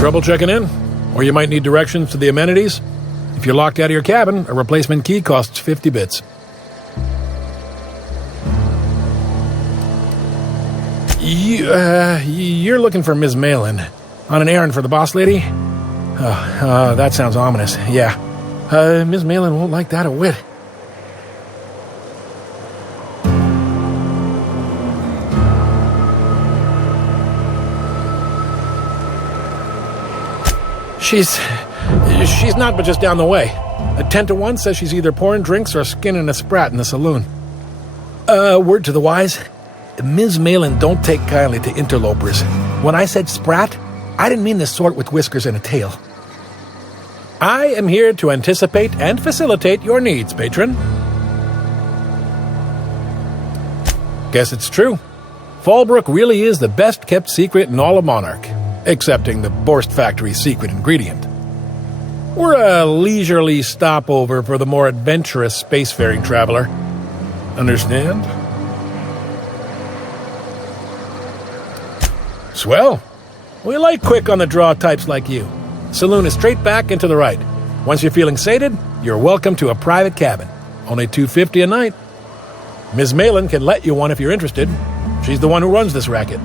Trouble checking in? Or you might need directions to the amenities? If you're locked out of your cabin, a replacement key costs 50 bits. You're looking for Ms. Malin. On an errand for the boss lady? That sounds ominous. Yeah. Ms. Malin won't like that a whit. She's not but just down the way. A 10 to 1 says she's either pouring drinks or skinning a sprat in the saloon. Word to the wise, Ms. Malin don't take kindly to interlopers. When I said sprat, I didn't mean the sort with whiskers and a tail. I am here to anticipate and facilitate your needs, patron. Guess it's true. Fallbrook really is the best-kept secret in all of Monarch, excepting the Borst Factory's secret ingredient. We're a leisurely stopover for the more adventurous spacefaring traveler. Understand? Swell. We like quick-on-the-draw types like you. Saloon is straight back and to the right. Once you're feeling sated, you're welcome to a private cabin. Only $250 a night. Ms. Malin can let you one if you're interested. She's the one who runs this racket.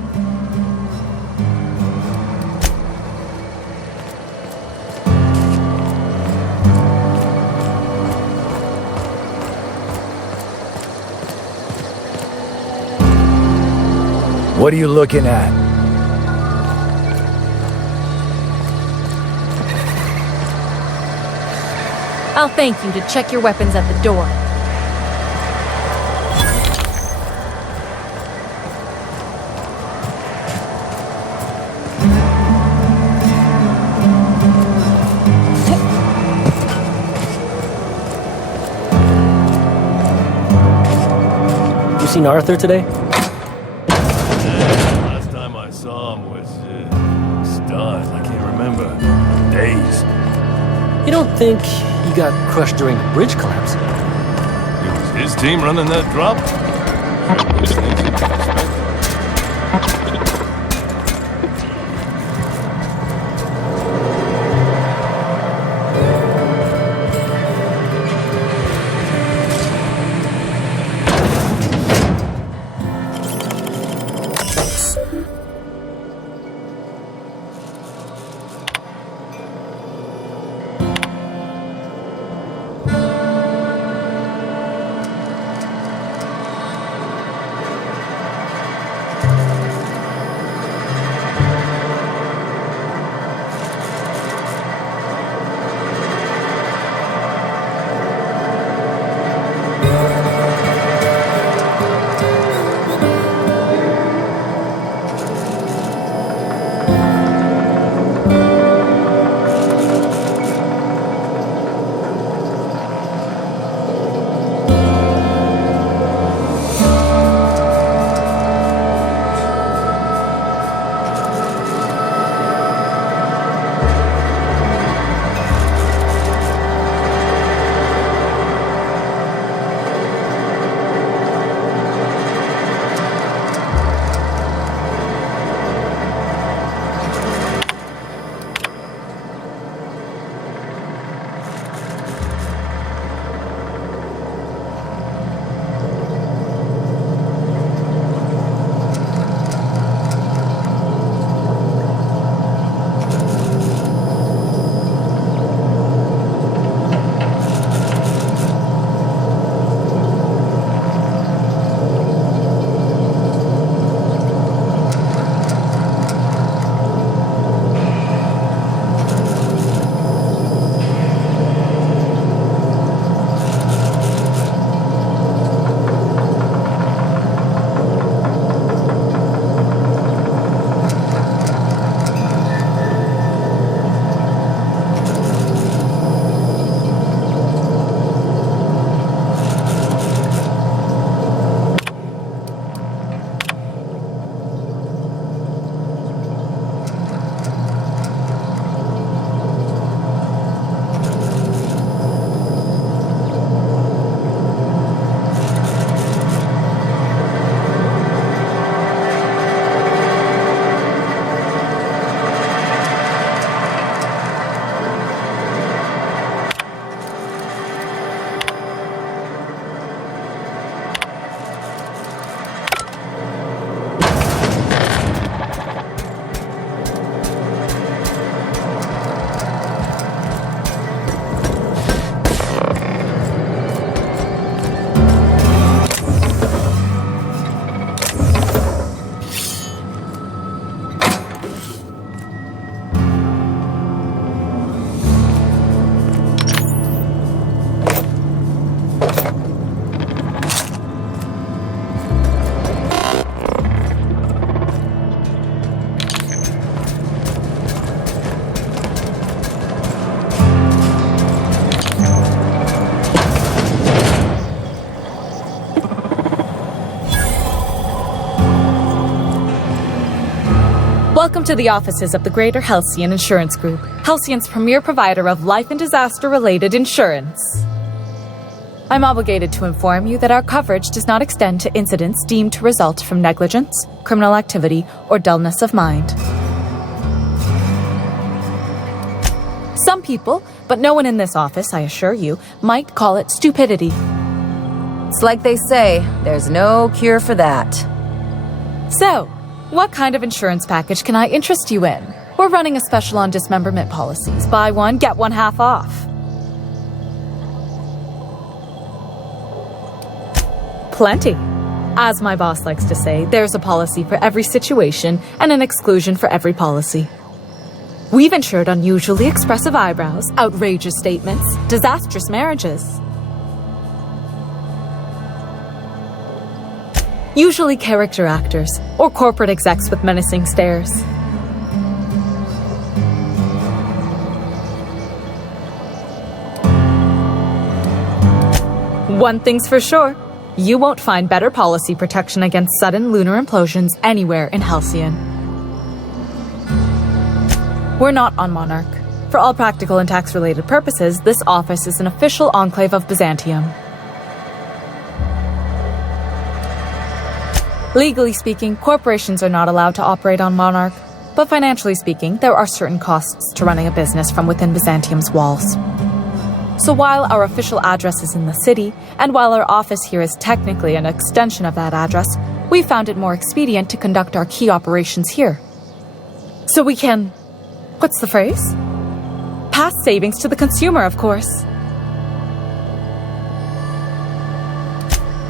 What are you looking at? I'll thank you to check your weapons at the door. You seen Arthur today? Last time I saw him was stars. I can't remember. Days. You don't think he got crushed during the bridge collapse? It was his team running that drop? Welcome to the offices of the Greater Halcyon Insurance Group, Halcyon's premier provider of life and disaster-related insurance. I'm obligated to inform you that our coverage does not extend to incidents deemed to result from negligence, criminal activity, or dullness of mind. Some people, but no one in this office, I assure you, might call it stupidity. It's like they say, there's no cure for that. So, what kind of insurance package can I interest you in? We're running a special on dismemberment policies. Buy one, get one half off. Plenty. As my boss likes to say, there's a policy for every situation and an exclusion for every policy. We've insured unusually expressive eyebrows, outrageous statements, disastrous marriages. Usually character actors, or corporate execs with menacing stares. One thing's for sure, you won't find better policy protection against sudden lunar implosions anywhere in Halcyon. We're not on Monarch. For all practical and tax-related purposes, this office is an official enclave of Byzantium. Legally speaking, corporations are not allowed to operate on Monarch, but financially speaking, there are certain costs to running a business from within Byzantium's walls. So while our official address is in the city, and while our office here is technically an extension of that address, we found it more expedient to conduct our key operations here. So we can... what's the phrase? Pass savings to the consumer, of course.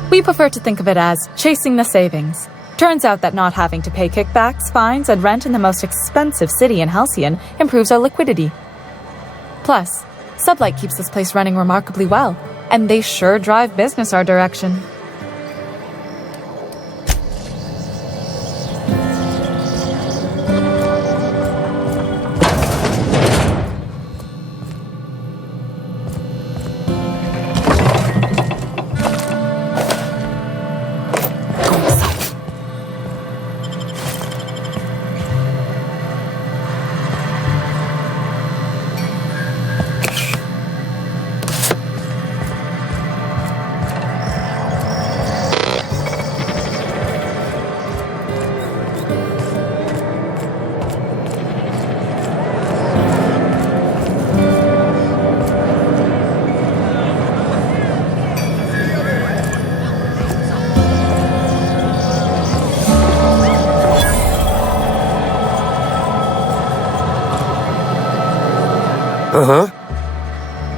We prefer to think of it as chasing the savings. Turns out that not having to pay kickbacks, fines, and rent in the most expensive city in Halcyon improves our liquidity. Plus, Sublight keeps this place running remarkably well, and they sure drive business our direction.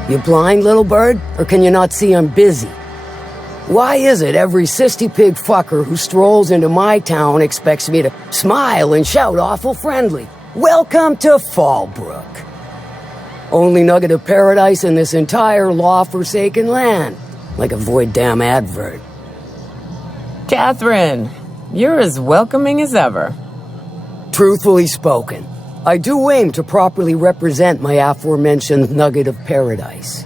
You blind, little bird? Or can you not see I'm busy? Why is it every sissy pig fucker who strolls into my town expects me to smile and shout awful friendly? Welcome to Fallbrook. Only nugget of paradise in this entire law-forsaken land. Like a void damn advert. Catherine, you're as welcoming as ever. Truthfully spoken, I do aim to properly represent my aforementioned nugget of paradise.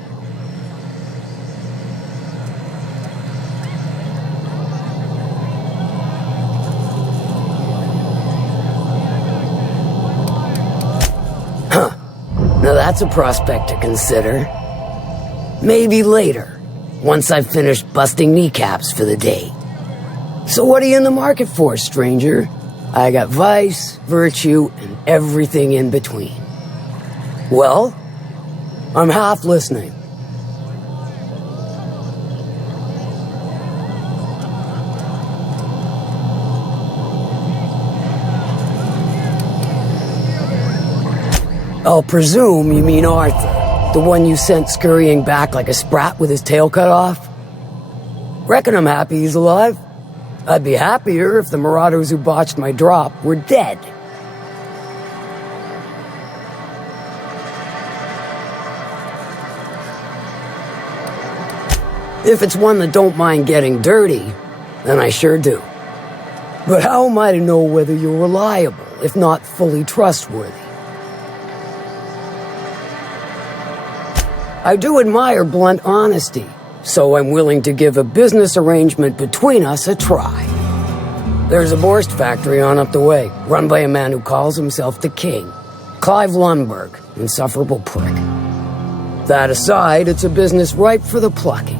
Now that's a prospect to consider. Maybe later, once I've finished busting kneecaps for the day. So what are you in the market for, stranger? I got vice, virtue, and everything in between. Well, I'm half listening. I'll presume you mean Arthur, the one you sent scurrying back like a sprat with his tail cut off? Reckon I'm happy he's alive. I'd be happier if the marauders who botched my drop were dead. If it's one that don't mind getting dirty, then I sure do. But how am I to know whether you're reliable, if not fully trustworthy? I do admire blunt honesty, so I'm willing to give a business arrangement between us a try. There's a Borst factory on up the way, run by a man who calls himself the King. Clive Lundberg, insufferable prick. That aside, it's a business ripe for the plucking.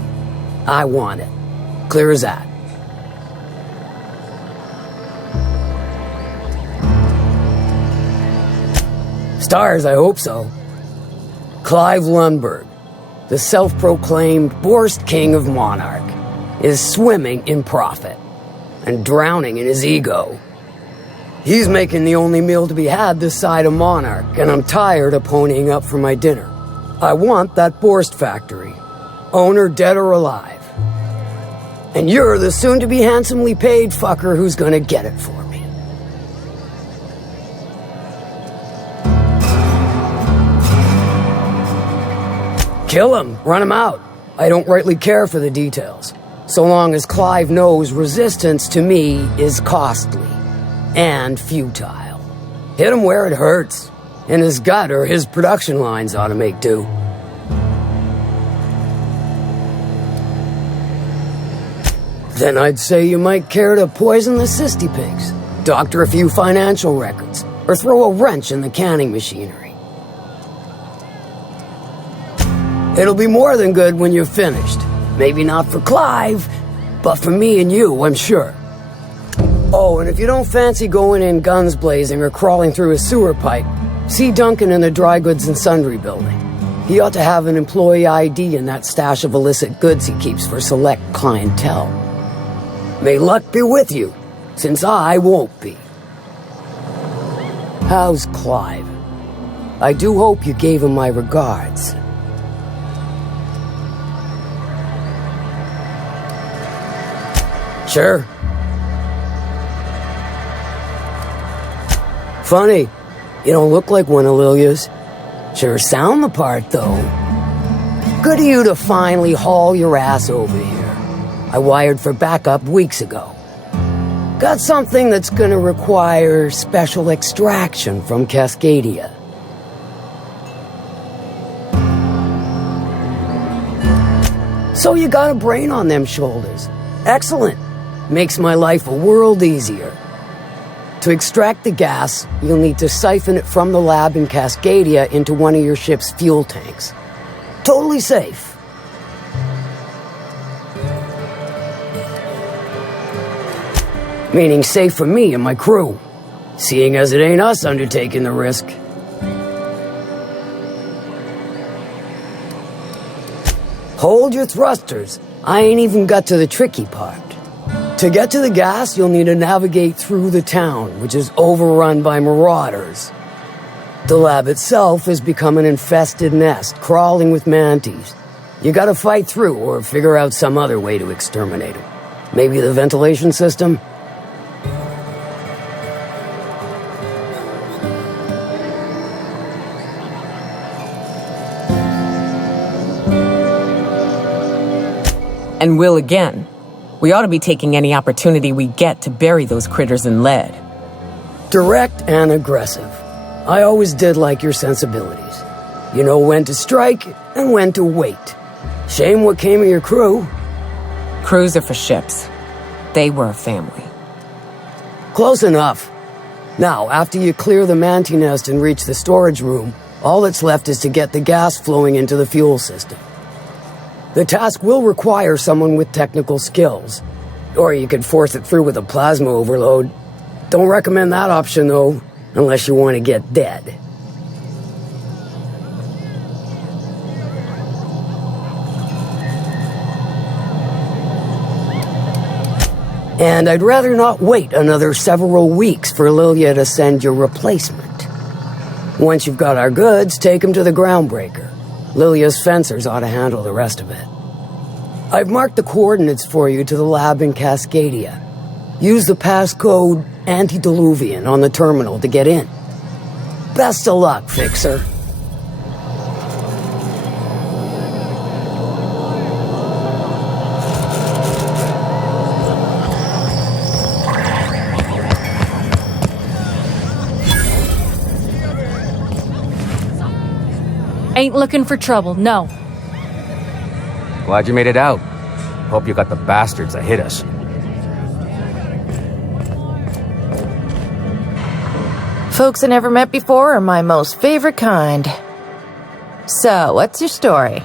I want it. Clear as that. Stars, I hope so. Clive Lundberg, the self-proclaimed Borst King of Monarch, is swimming in profit and drowning in his ego. He's making the only meal to be had this side of Monarch, and I'm tired of ponying up for my dinner. I want that Borst factory, owner dead or alive. And you're the soon-to-be handsomely paid fucker who's gonna get it for me. Kill him, run him out. I don't rightly care for the details, so long as Clive knows resistance to me is costly and futile. Hit him where it hurts. In his gut or his production lines ought to make do. Then I'd say you might care to poison the cysty pigs, doctor a few financial records, or throw a wrench in the canning machinery. It'll be more than good when you're finished. Maybe not for Clive, but for me and you, I'm sure. Oh, and if you don't fancy going in guns blazing or crawling through a sewer pipe, see Duncan in the dry goods and sundry building. He ought to have an employee ID in that stash of illicit goods he keeps for select clientele. May luck be with you, since I won't be. How's Clive? I do hope you gave him my regards. Sure. Funny, you don't look like one of Lilia's. Sure sound the part, though. Good of you to finally haul your ass over here. I wired for backup weeks ago. Got something that's gonna require special extraction from Cascadia. So you got a brain on them shoulders. Excellent. Makes my life a world easier. To extract the gas, you'll need to siphon it from the lab in Cascadia into one of your ship's fuel tanks. Totally safe. Meaning safe for me and my crew, seeing as it ain't us undertaking the risk. Hold your thrusters. I ain't even got to the tricky part. To get to the gas, you'll need to navigate through the town, which is overrun by marauders. The lab itself has become an infested nest, crawling with mantis. You gotta fight through or figure out some other way to exterminate them. Maybe the ventilation system? And will again. We ought to be taking any opportunity we get to bury those critters in lead. Direct and aggressive. I always did like your sensibilities. You know when to strike and when to wait. Shame what came of your crew. Crews are for ships. They were a family. Close enough. Now, after you clear the manti nest and reach the storage room, all that's left is to get the gas flowing into the fuel system. The task will require someone with technical skills. Or you could force it through with a plasma overload. Don't recommend that option, though, unless you want to get dead. And I'd rather not wait another several weeks for Lilia to send your replacement. Once you've got our goods, take them to the groundbreaker. Lilia's fencers ought to handle the rest of it. I've marked the coordinates for you to the lab in Cascadia. Use the passcode Antediluvian on the terminal to get in. Best of luck, Fixer. Ain't looking for trouble, no. Glad you made it out. Hope you got the bastards that hit us. Folks I never met before are my most favorite kind. So, what's your story?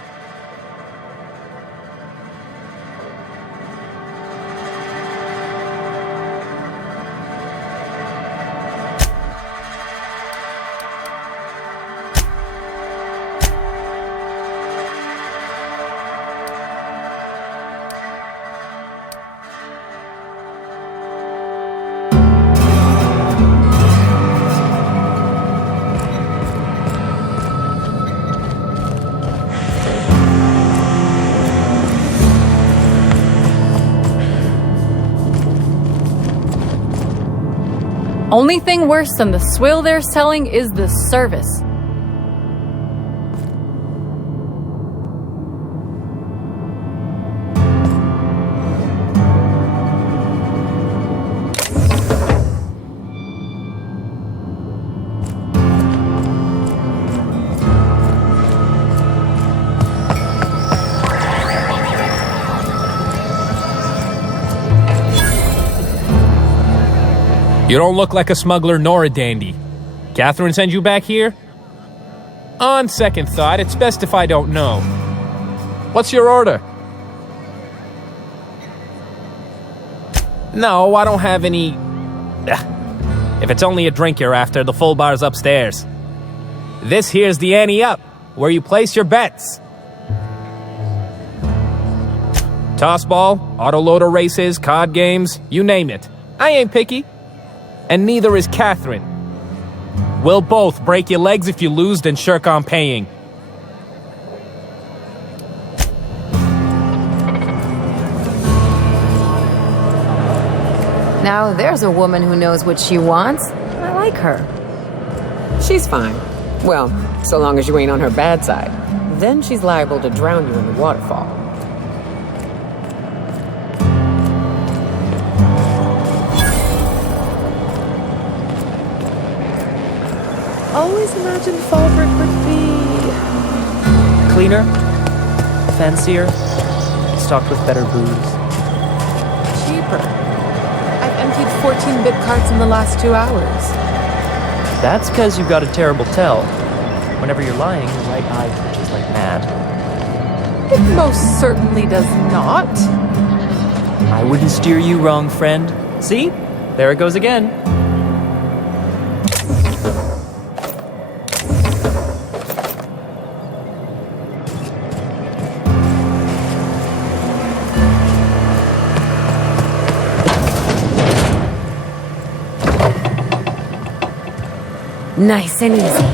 Only thing worse than the swill they're selling is the service. You don't look like a smuggler nor a dandy. Catherine send you back here? On second thought, it's best if I don't know. What's your order? No, I don't have any... If it's only a drink you're after, the full bar's upstairs. This here's the ante up, where you place your bets. Toss ball, autoloader races, card games, you name it. I ain't picky. And neither is Catherine. We'll both break your legs if you lose, then shirk on paying. Now there's a woman who knows what she wants. I like her. She's fine. Well, so long as you ain't on her bad side. Then she's liable to drown you in the waterfall. Always imagined Fallbrook would be... cleaner, fancier, stocked with better booze. Cheaper. I've emptied 14-bit carts in the last 2 hours. That's because you've got a terrible tell. Whenever you're lying, your right eye twitches like mad. It most certainly does not. I wouldn't steer you wrong, friend. See? There it goes again. Nice and easy.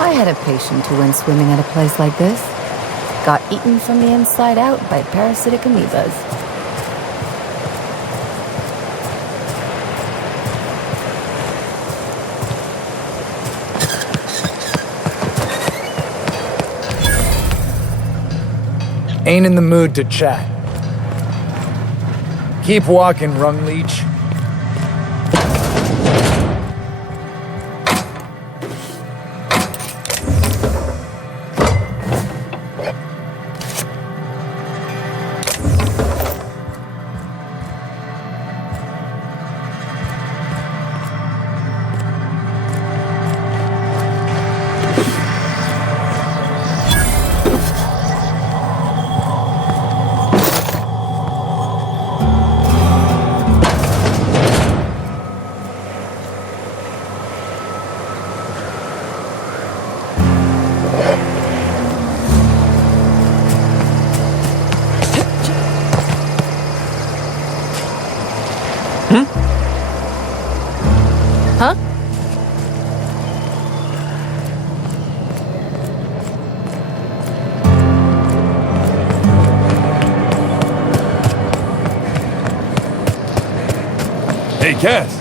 I had a patient who went swimming at a place like this. Got eaten from the inside out by parasitic amoebas. Ain't in the mood to chat. Keep walking, Rung Leech. Huh? Hey, Cass.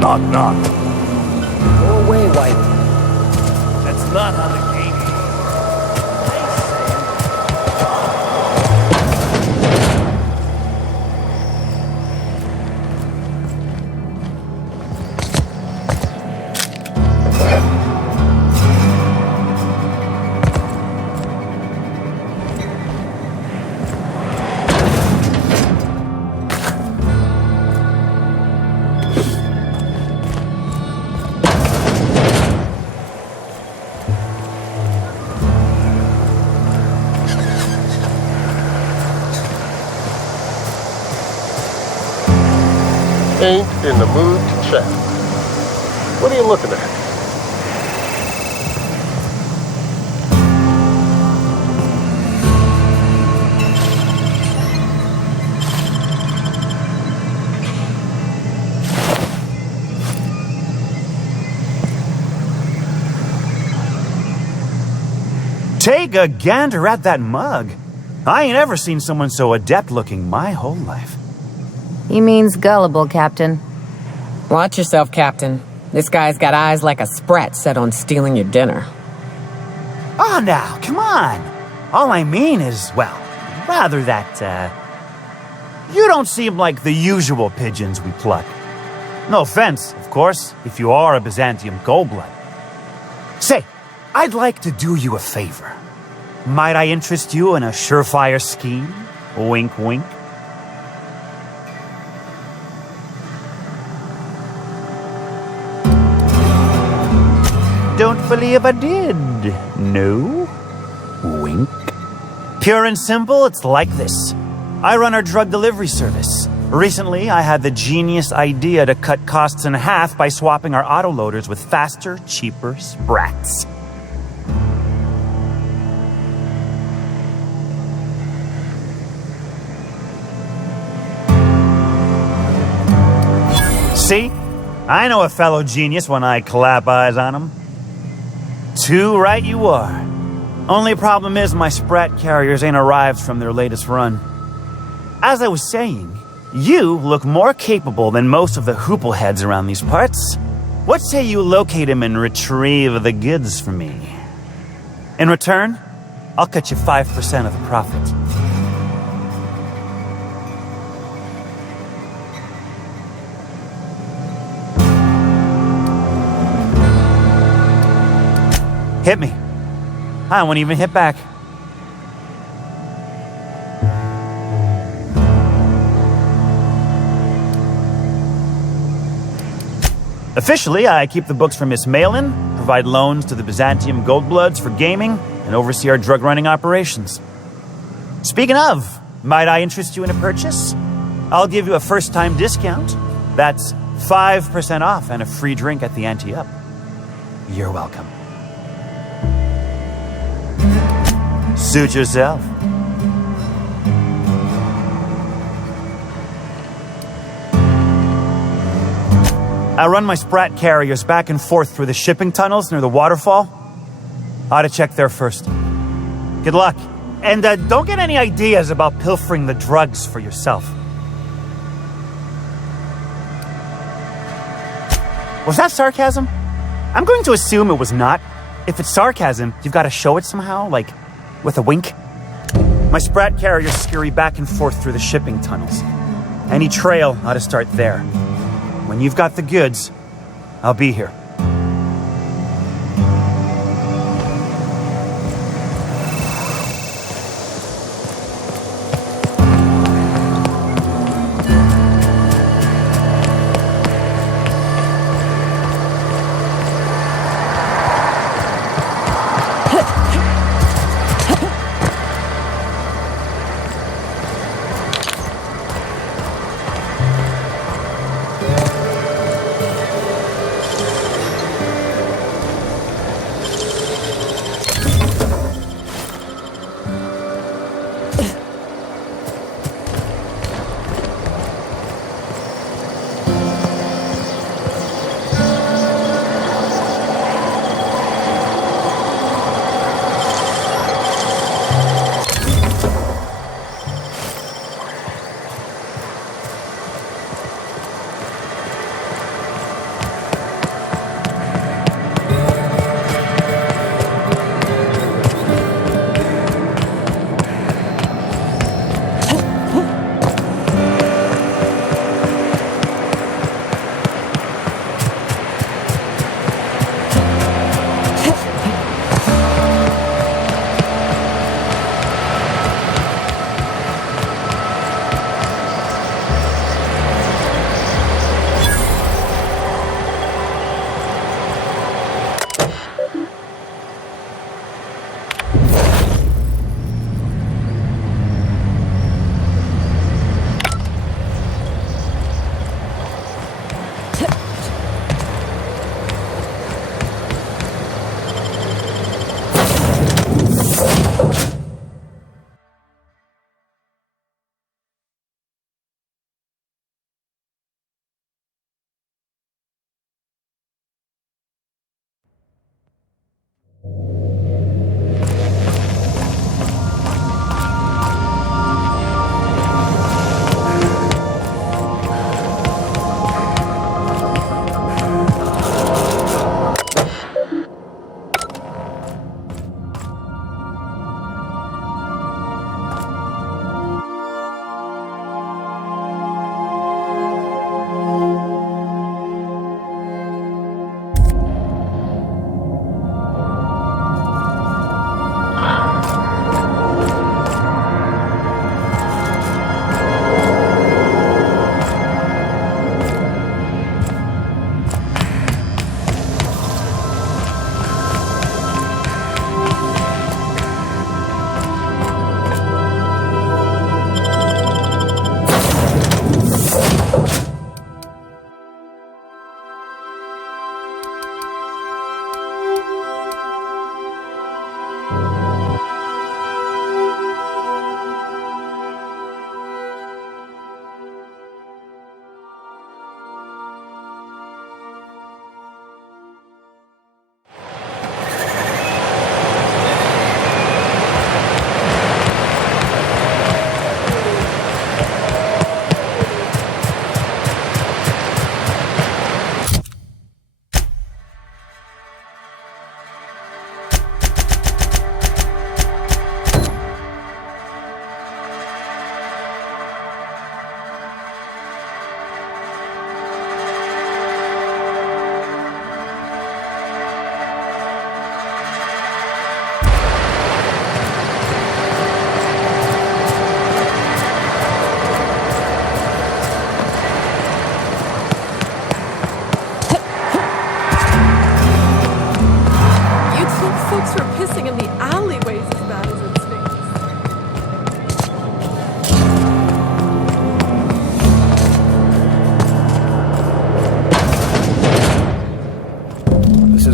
Knock, knock. Go away, White. That's not how the game Ain't in the mood to chat. What are you looking at? Take a gander at that mug. I ain't ever seen someone so adept-looking my whole life. He means gullible, Captain. Watch yourself, Captain. This guy's got eyes like a sprat set on stealing your dinner. Oh, now, come on. All I mean is, well, rather that, you don't seem like the usual pigeons we pluck. No offense, of course, if you are a Byzantium goldblood. Say, I'd like to do you a favor. Might I interest you in a surefire scheme? Wink, wink. Don't believe I did. No? Wink. Pure and simple, it's like this. I run our drug delivery service. Recently, I had the genius idea to cut costs in half by swapping our autoloaders with faster, cheaper sprats. See? I know a fellow genius when I clap eyes on him. Too right you are. Only problem is my sprat carriers ain't arrived from their latest run. As I was saying, you look more capable than most of the hoople heads around these parts. What say you locate him and retrieve the goods for me? In return, I'll cut you 5% of the profit. Hit me. I won't even hit back. Officially, I keep the books for Miss Malin, provide loans to the Byzantium Goldbloods for gaming, and oversee our drug running operations. Speaking of, might I interest you in a purchase? I'll give you a first-time discount. That's 5% off and a free drink at the ante-up. You're welcome. Suit yourself. I run my sprat carriers back and forth through the shipping tunnels near the waterfall. Ought to check there first. Good luck. And don't get any ideas about pilfering the drugs for yourself. Was that sarcasm? I'm going to assume it was not. If it's sarcasm, you've got to show it somehow, like with a wink. My Sprat carriers scurry back and forth through the shipping tunnels. Any trail ought to start there. When you've got the goods, I'll be here.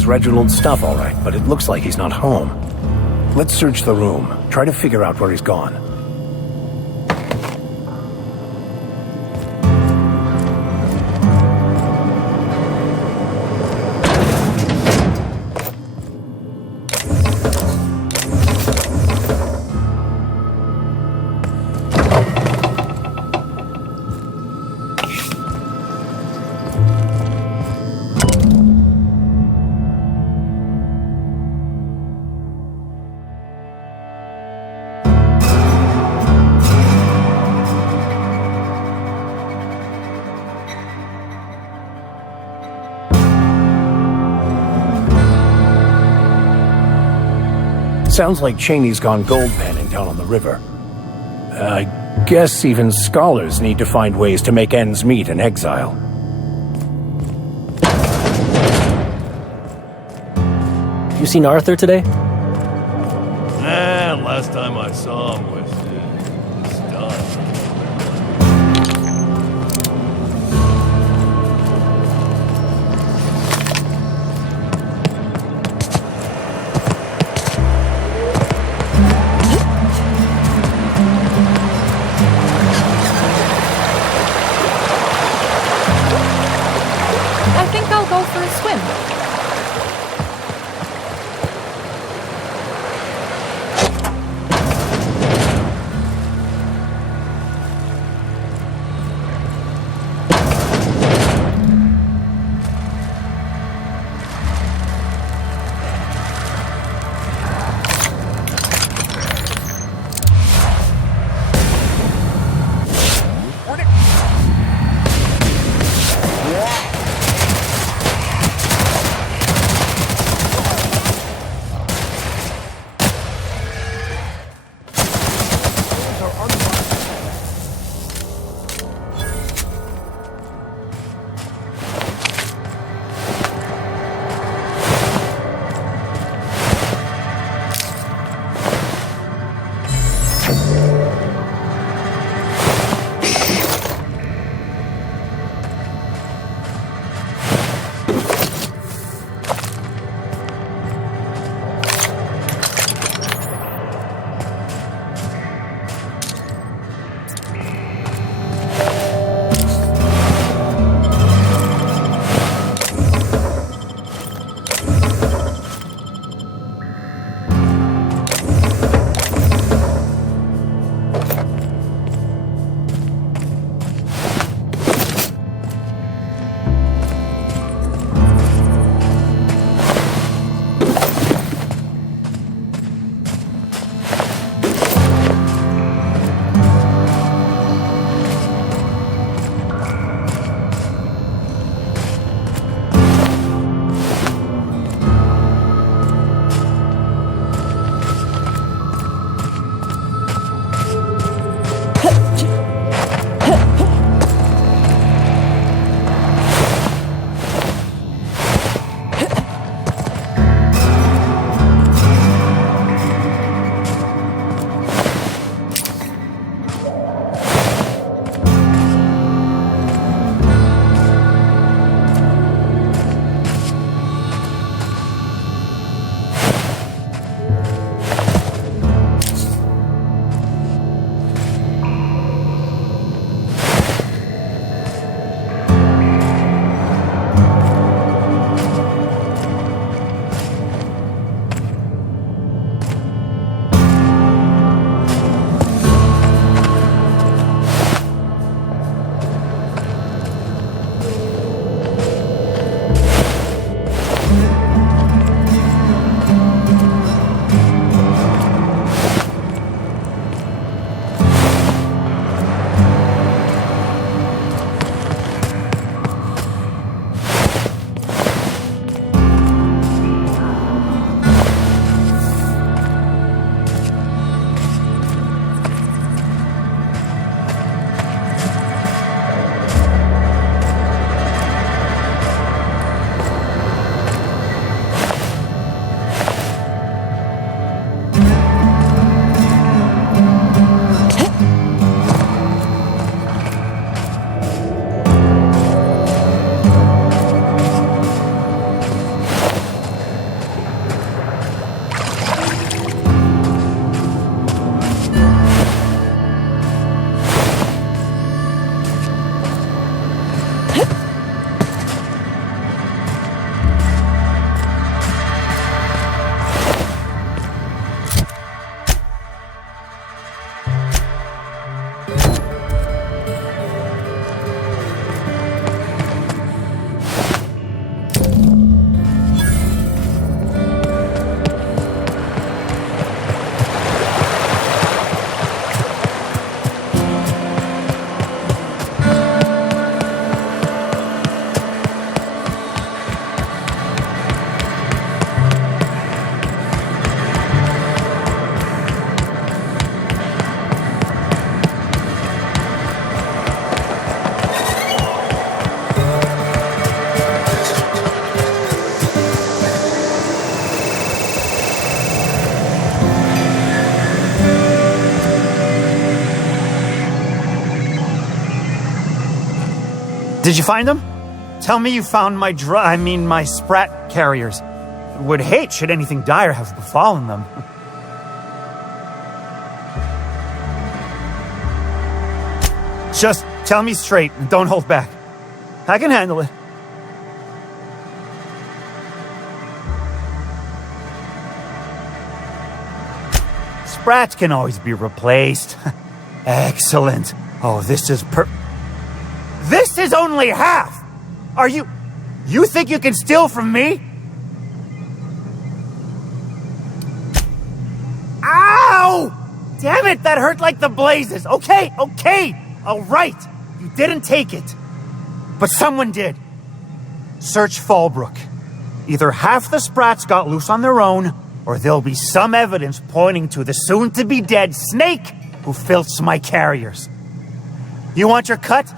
Reginald's stuff, all right, but it looks like he's not home. Let's search the room. Try to figure out where he's gone. Sounds like Cheney's gone gold panning down on the river. I guess even scholars need to find ways to make ends meet in exile. You seen Arthur today? Last time I saw him was stunned. I think I'll go for a swim. Did you find them? Tell me you found my sprat carriers. Would hate should anything dire have befallen them. Just tell me straight and don't hold back. I can handle it. Sprats can always be replaced. Excellent. Oh, this is This is only half! Are you think you can steal from me? Ow! Damn it, that hurt like the blazes. Okay, all right. You didn't take it. But someone did. Search Fallbrook. Either half the Sprats got loose on their own, or there'll be some evidence pointing to the soon-to-be-dead snake who filched my carriers. You want your cut?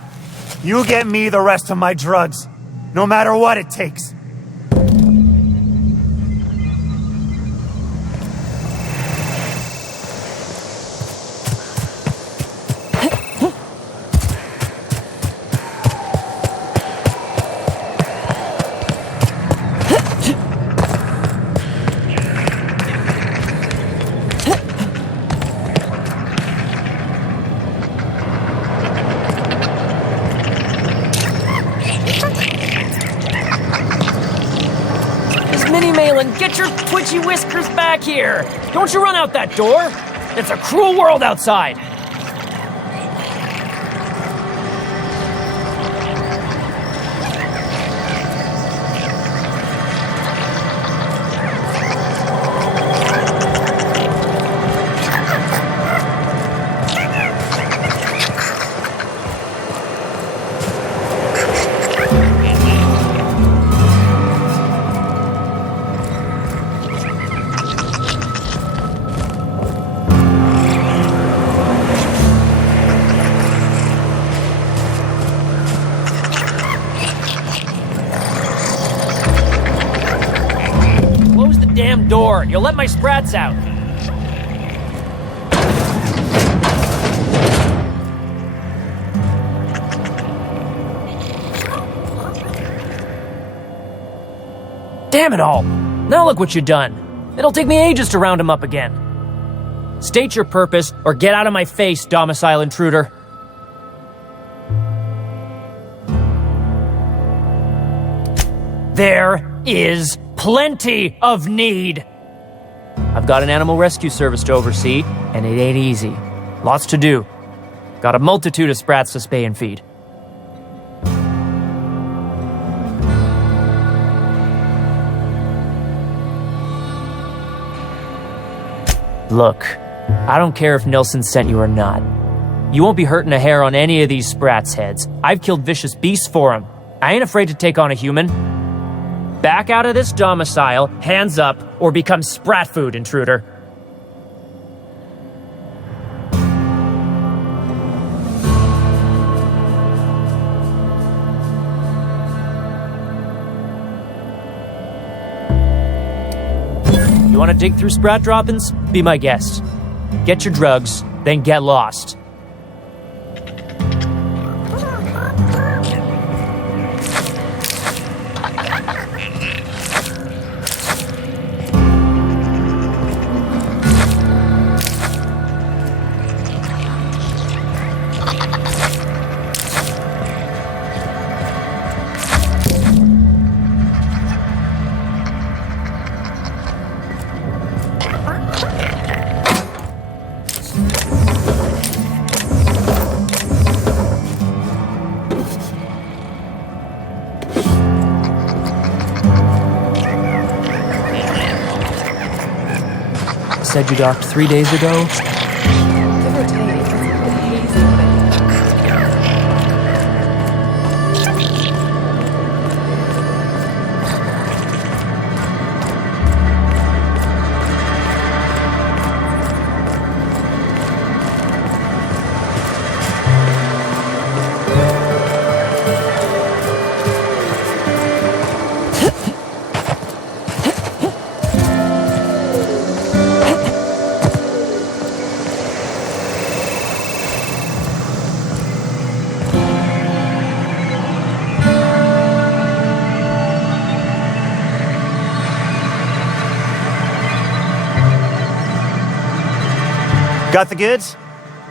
You get me the rest of my drugs, no matter what it takes. Get your twitchy whiskers back here! Don't you run out that door! It's a cruel world outside! Door. You'll let my sprats out. Damn it all. Now look what you've done. It'll take me ages to round him up again. State your purpose or get out of my face, domicile intruder. There is plenty of need. I've got an animal rescue service to oversee, and it ain't easy. Lots to do. Got a multitude of sprats to spay and feed. Look, I don't care if Nilsson sent you or not. You won't be hurting a hair on any of these sprats' heads. I've killed vicious beasts for them. I ain't afraid to take on a human. Back out of this domicile, hands up, or become sprat food, intruder. You want to dig through sprat droppings? Be my guest. Get your drugs, then get lost. Said you docked 3 days ago? Got the goods?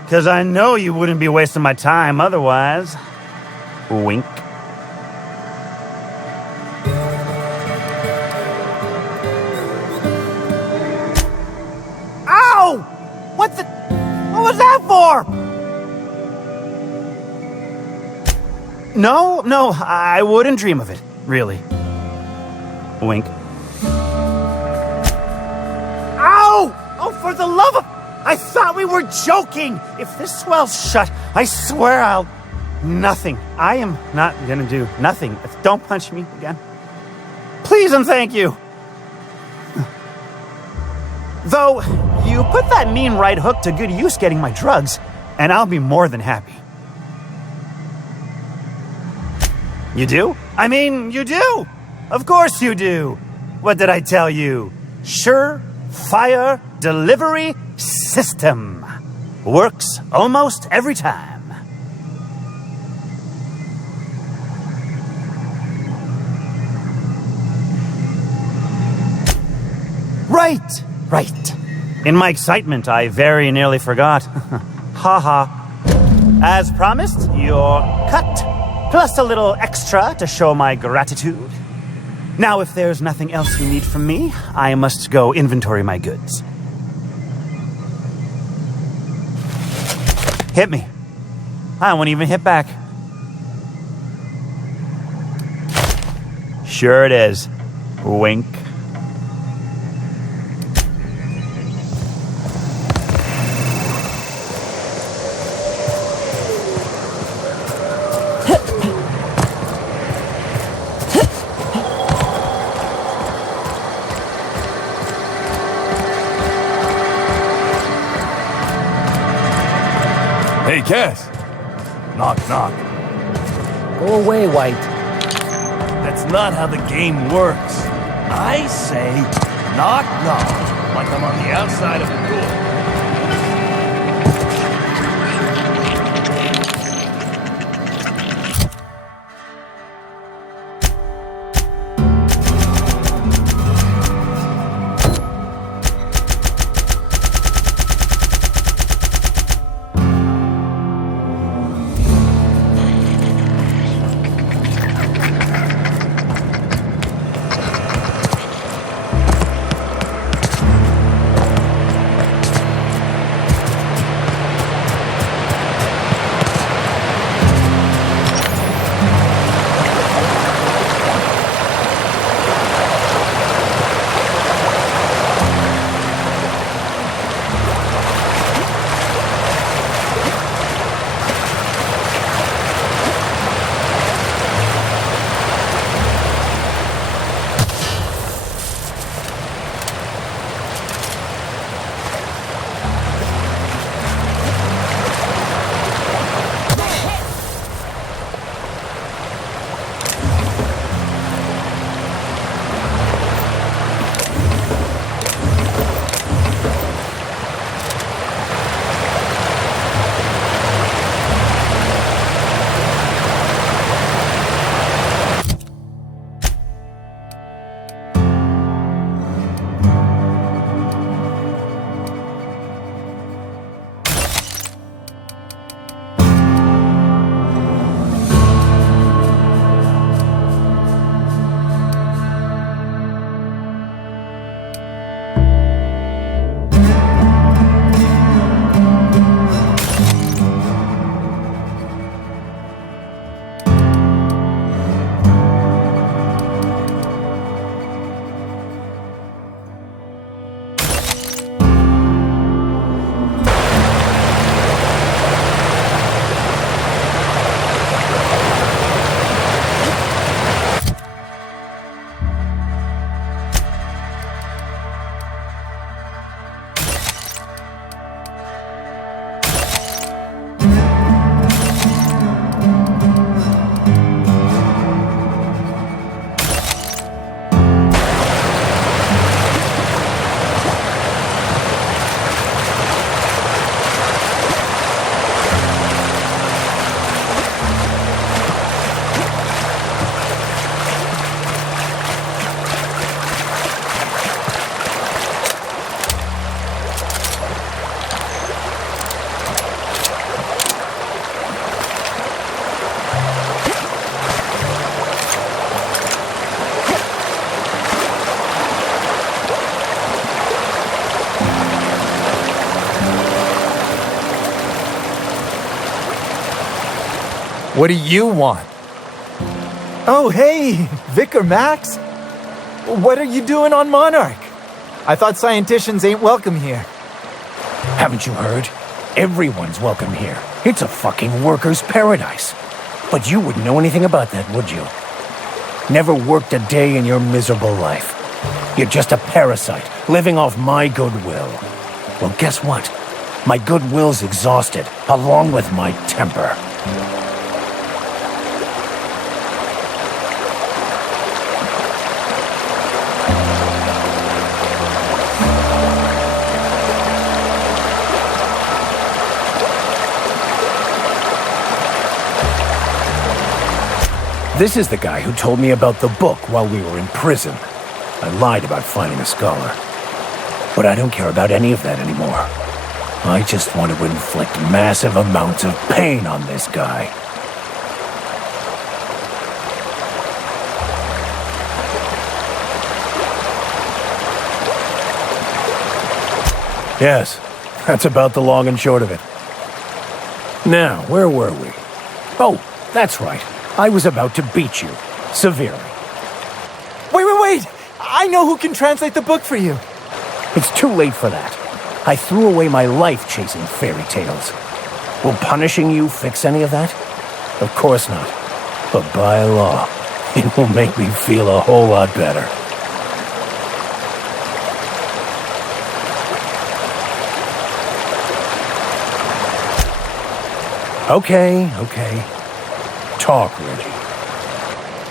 Because I know you wouldn't be wasting my time otherwise. Wink. Ow! What was that for? No, I wouldn't dream of it, really. Wink. Ow! Oh, for the love of... I thought we were joking! If this swells shut, I swear I'll... Nothing. I am not gonna do nothing. Don't punch me again. Please and thank you. Though, you put that mean right hook to good use getting my drugs, and I'll be more than happy. You do? I mean, you do! Of course you do! What did I tell you? Sure-fire delivery system. Works almost every time. Right. In my excitement, I very nearly forgot. Ha. As promised, your cut, plus a little extra to show my gratitude. Now, if there's nothing else you need from me, I must go inventory my goods. Hit me. I won't even hit back. Sure it is. Wink. Hey, Cass. Knock, knock. Go away, White. That's not how the game works. I say knock, knock, like I'm on the outside of the door. What do you want? Oh, hey, Vicar Max. What are you doing on Monarch? I thought scienticians ain't welcome here. Haven't you heard? Everyone's welcome here. It's a fucking worker's paradise. But you wouldn't know anything about that, would you? Never worked a day in your miserable life. You're just a parasite, living off my goodwill. Well, guess what? My goodwill's exhausted, along with my temper. This is the guy who told me about the book while we were in prison. I lied about finding a scholar. But I don't care about any of that anymore. I just want to inflict massive amounts of pain on this guy. Yes, that's about the long and short of it. Now, where were we? Oh, that's right. I was about to beat you. Severely. Wait! I know who can translate the book for you. It's too late for that. I threw away my life chasing fairy tales. Will punishing you fix any of that? Of course not. But by law, it will make me feel a whole lot better. Okay. Talk, Reggie.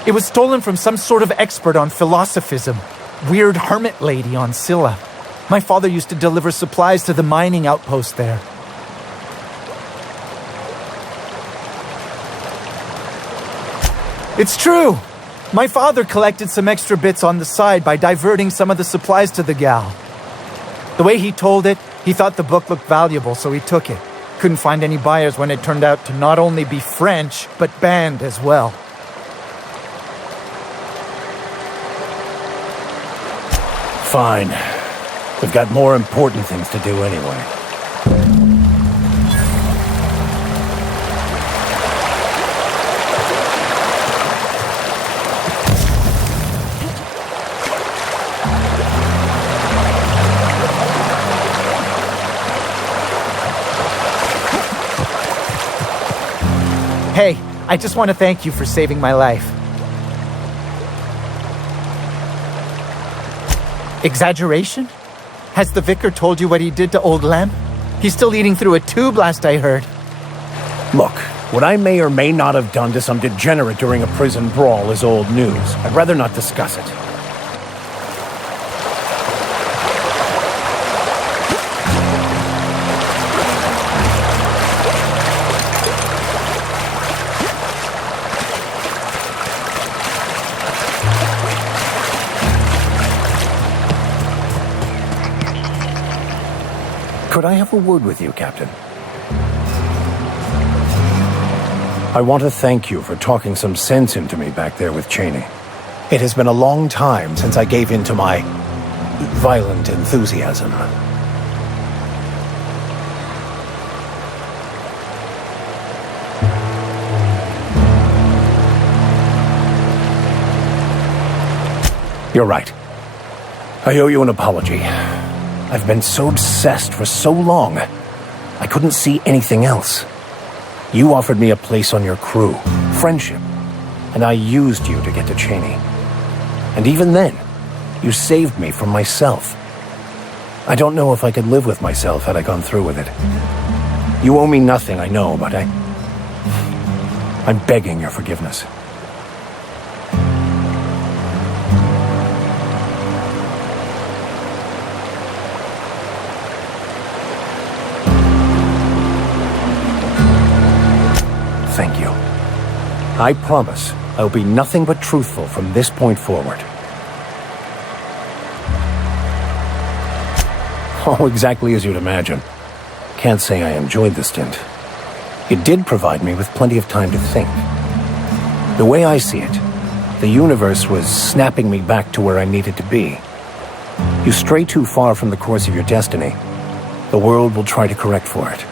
It was stolen from some sort of expert on philosophism. Weird hermit lady on Scylla. My father used to deliver supplies to the mining outpost there. It's true! My father collected some extra bits on the side by diverting some of the supplies to the gal. The way he told it, he thought the book looked valuable, so he took it. Couldn't find any buyers when it turned out to not only be French, but banned as well. Fine. We've got more important things to do anyway. Hey, I just want to thank you for saving my life. Exaggeration? Has the vicar told you what he did to old Lem? He's still eating through a tube last I heard. Look, what I may or may not have done to some degenerate during a prison brawl is old news. I'd rather not discuss it. Could I have a word with you, Captain? I want to thank you for talking some sense into me back there with Cheney. It has been a long time since I gave in to my violent enthusiasm. You're right. I owe you an apology. I've been so obsessed for so long, I couldn't see anything else. You offered me a place on your crew, friendship, and I used you to get to Cheney. And even then, you saved me from myself. I don't know if I could live with myself had I gone through with it. You owe me nothing, I know, but I'm begging your forgiveness. Thank you. I promise I'll be nothing but truthful from this point forward. Oh, exactly as you'd imagine. Can't say I enjoyed the stint. It did provide me with plenty of time to think. The way I see it, the universe was snapping me back to where I needed to be. You stray too far from the course of your destiny, the world will try to correct for it.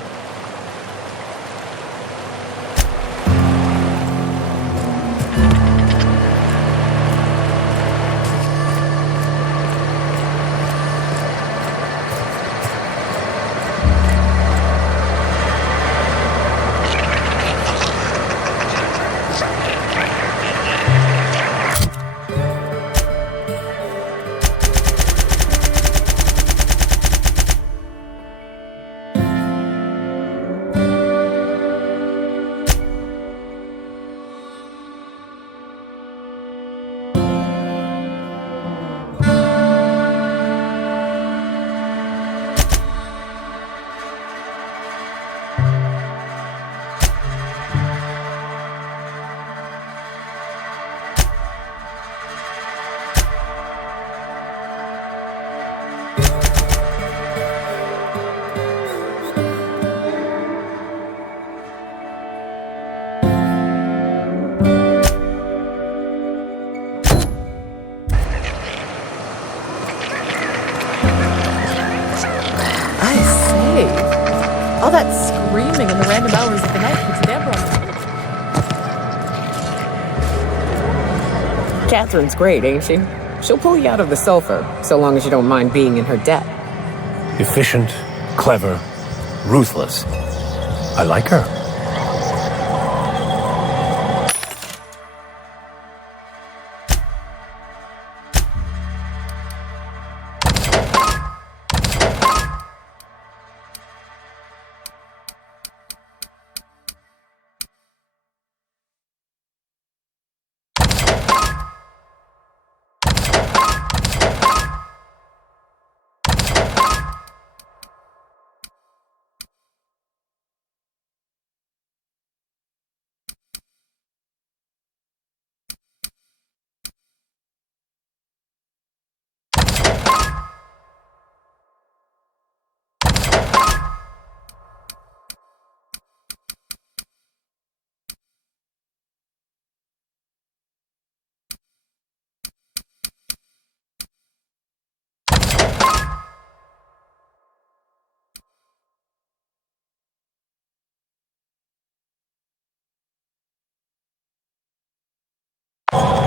All that screaming in the random hours of the night puts a damper on the Catherine's great, ain't she? She'll pull you out of the sulfur, so long as you don't mind being in her debt. Efficient, clever, ruthless. I like her.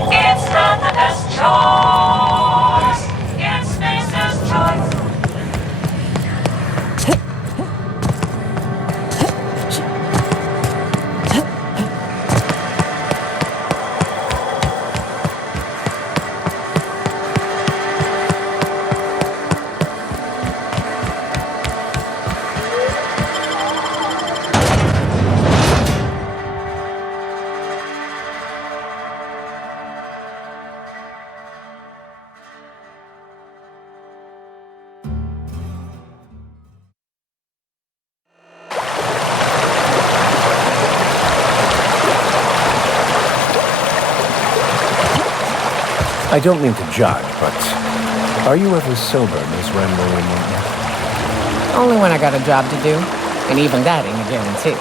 It's not the best choice. It's Spacer's choice. I don't mean to judge, but are you ever sober, Miss Renway? Only when I got a job to do, and even that ain't a guarantee.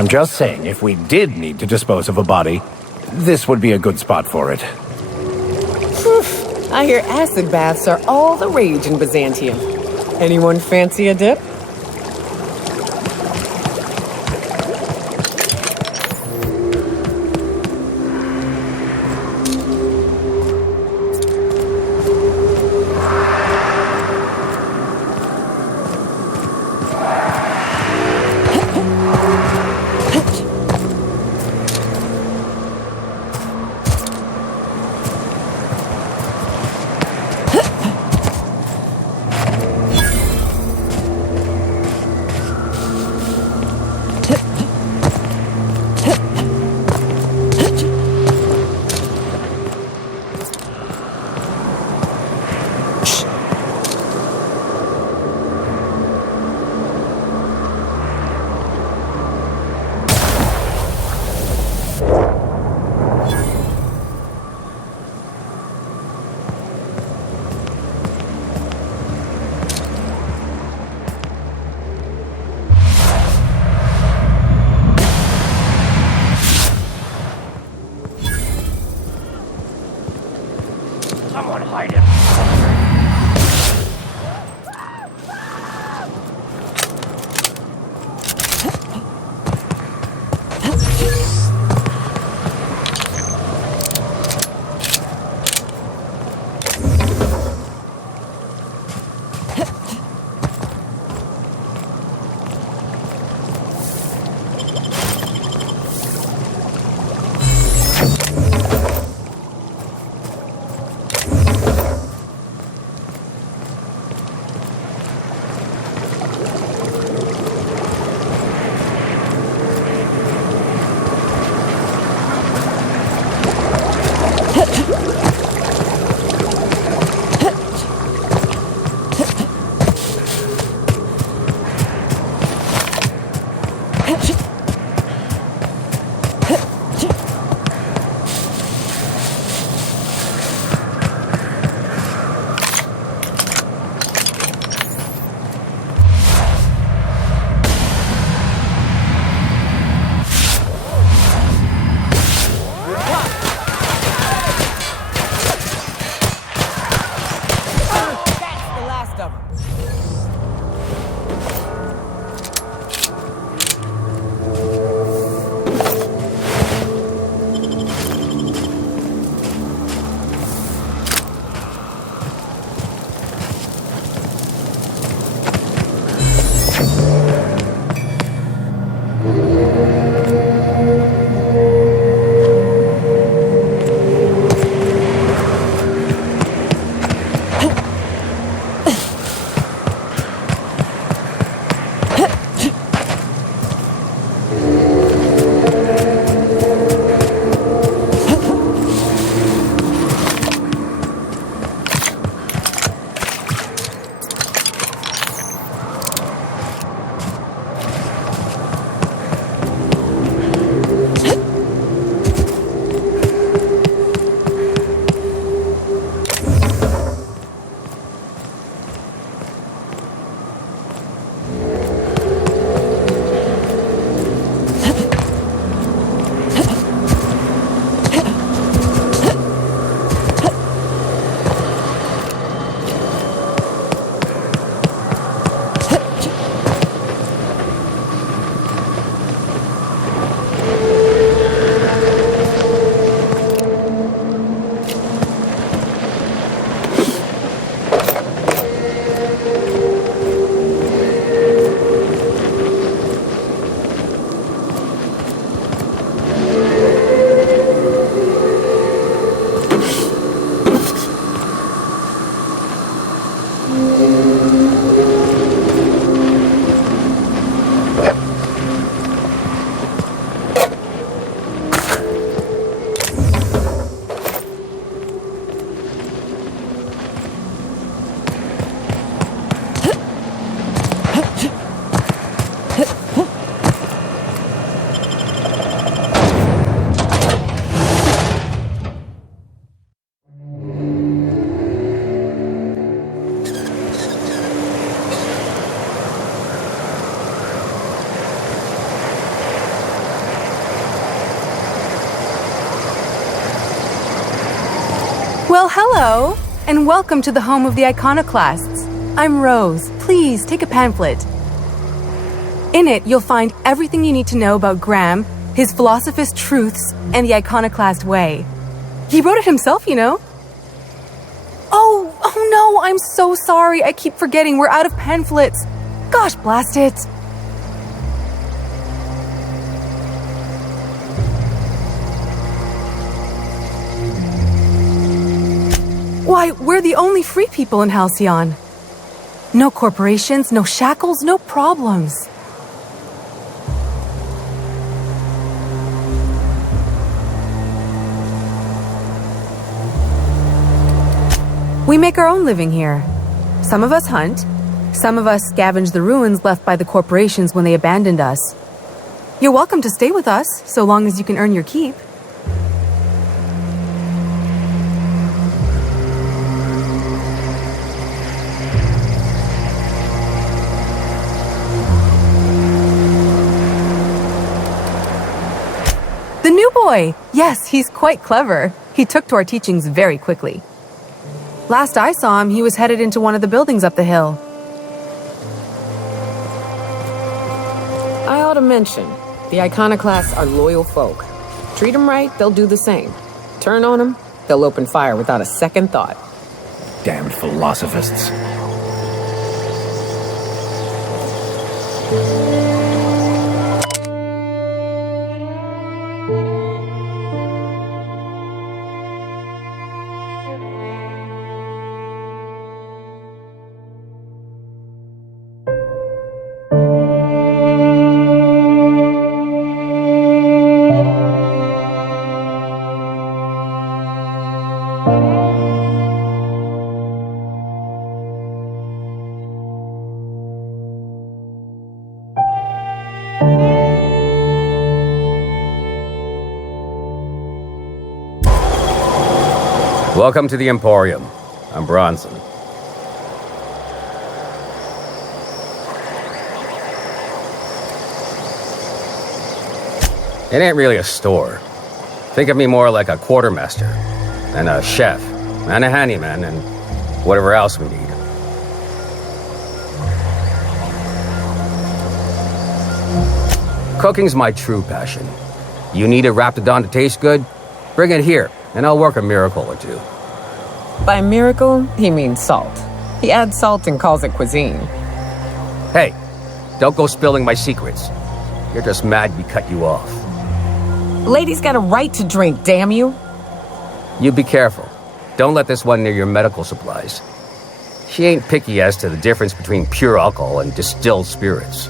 I'm just saying, if we did need to dispose of a body, this would be a good spot for it. I hear acid baths are all the rage in Byzantium. Anyone fancy a dip? Someone hide him. Well, hello, and welcome to the home of the iconoclasts. I'm Rose. Please take a pamphlet. In it, you'll find everything you need to know about Graham, his philosophist truths, and the iconoclast way. He wrote it himself, you know. Oh no, I'm so sorry. I keep forgetting we're out of pamphlets. Gosh, blast it. Why, we're the only free people in Halcyon. No corporations, no shackles, no problems. We make our own living here. Some of us hunt. Some of us scavenge the ruins left by the corporations when they abandoned us. You're welcome to stay with us, so long as you can earn your keep. The new boy! Yes, he's quite clever. He took to our teachings very quickly. Last I saw him, he was headed into one of the buildings up the hill. I ought to mention, the iconoclasts are loyal folk. Treat them right, they'll do the same. Turn on them, they'll open fire without a second thought. Damned philosophists. Welcome to the Emporium. I'm Bronson. It ain't really a store. Think of me more like a quartermaster, and a chef, and a handyman, and whatever else we need. Cooking's my true passion. You need a Raptidon to taste good? Bring it here, and I'll work a miracle or two. By miracle, he means salt. He adds salt and calls it cuisine. Hey, don't go spilling my secrets. You're just mad we cut you off. Lady's got a right to drink, damn you. You be careful. Don't let this one near your medical supplies. She ain't picky as to the difference between pure alcohol and distilled spirits.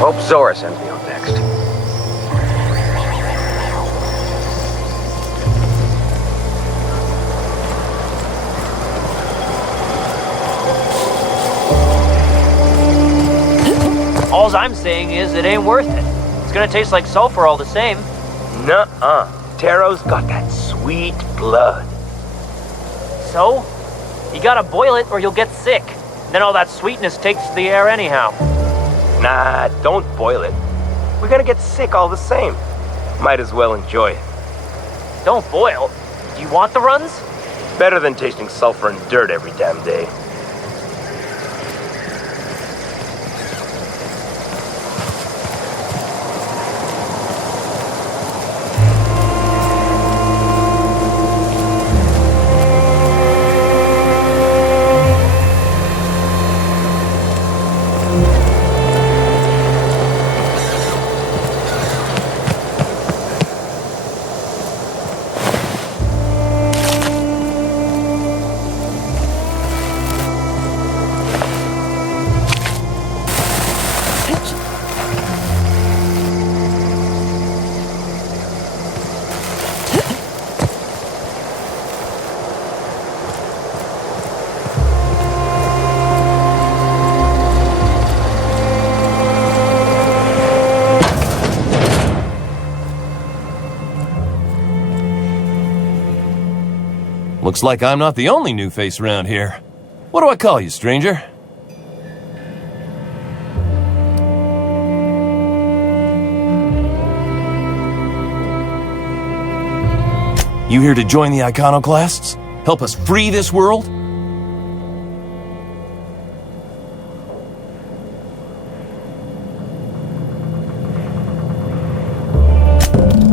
Hope Zora sends me on next. All I'm saying is it ain't worth it. It's gonna taste like sulfur all the same. Nuh-uh. Taro's got that sweet blood. So? You gotta boil it or you'll get sick. Then all that sweetness takes the air anyhow. Nah, don't boil it. We're gonna get sick all the same. Might as well enjoy it. Don't boil? Do you want the runs? Better than tasting sulfur and dirt every damn day. Looks like I'm not the only new face around here. What do I call you, stranger? You here to join the Iconoclasts? Help us free this world?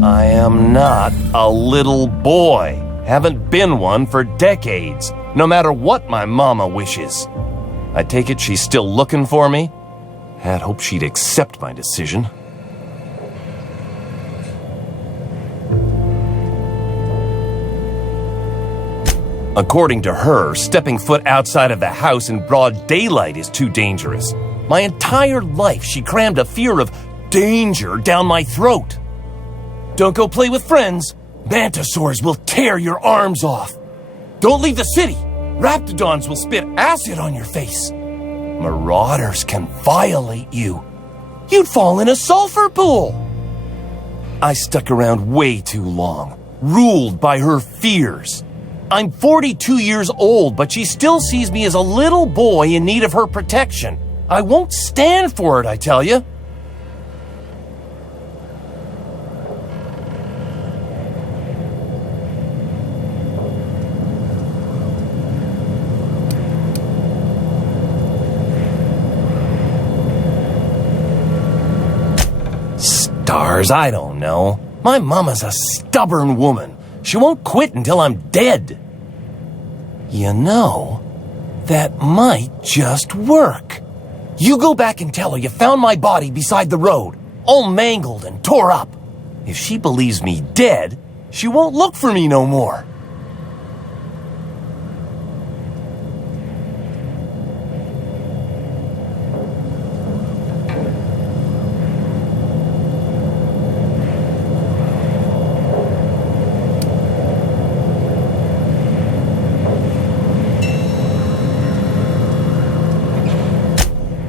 I am not a little boy. Haven't been one for decades, no matter what my mama wishes. I take it she's still looking for me? Had hoped she'd accept my decision. According to her, stepping foot outside of the house in broad daylight is too dangerous. My entire life, she crammed a fear of danger down my throat. Don't go play with friends. Mantisaurs will tear your arms off. Don't leave the city. Raptidons will spit acid on your face. Marauders can violate you. You'd fall in a sulfur pool. I stuck around way too long, ruled by her fears. I'm 42 years old, but she still sees me as a little boy in need of her protection. I won't stand for it, I tell you. Stars, I don't know. My mama's a stubborn woman. She won't quit until I'm dead. You know, that might just work. You go back and tell her you found my body beside the road, all mangled and tore up. If she believes me dead, she won't look for me no more.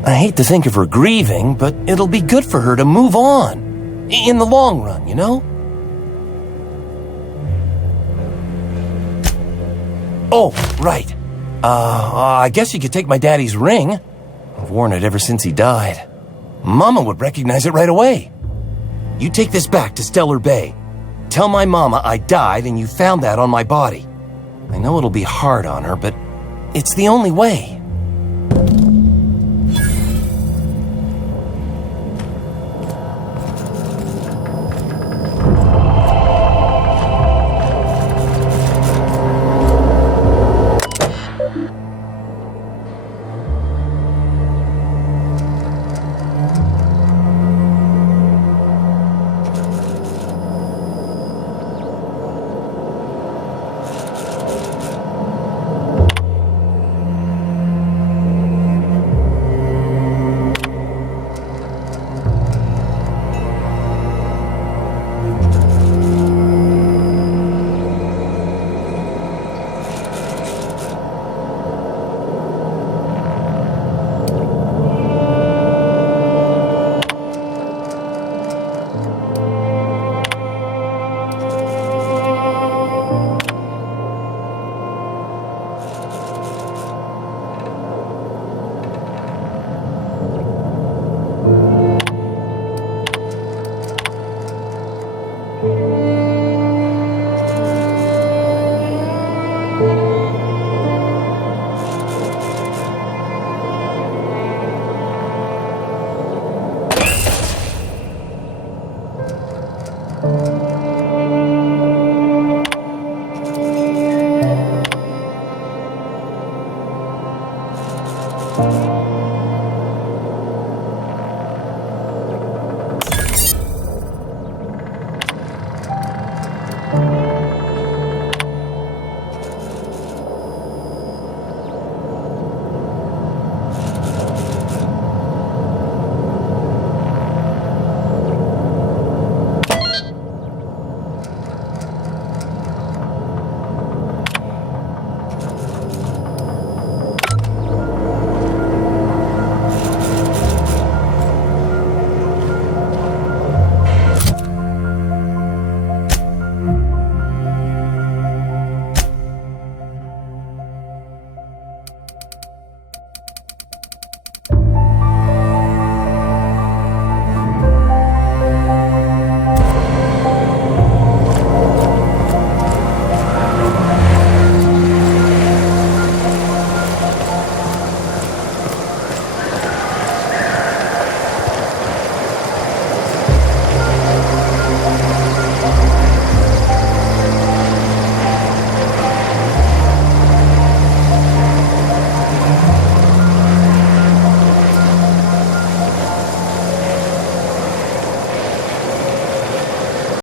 I hate to think of her grieving, but it'll be good for her to move on. In the long run, you know? Oh, right. I guess you could take my daddy's ring. I've worn it ever since he died. Mama would recognize it right away. You take this back to Stellar Bay. Tell my mama I died and you found that on my body. I know it'll be hard on her, but it's the only way.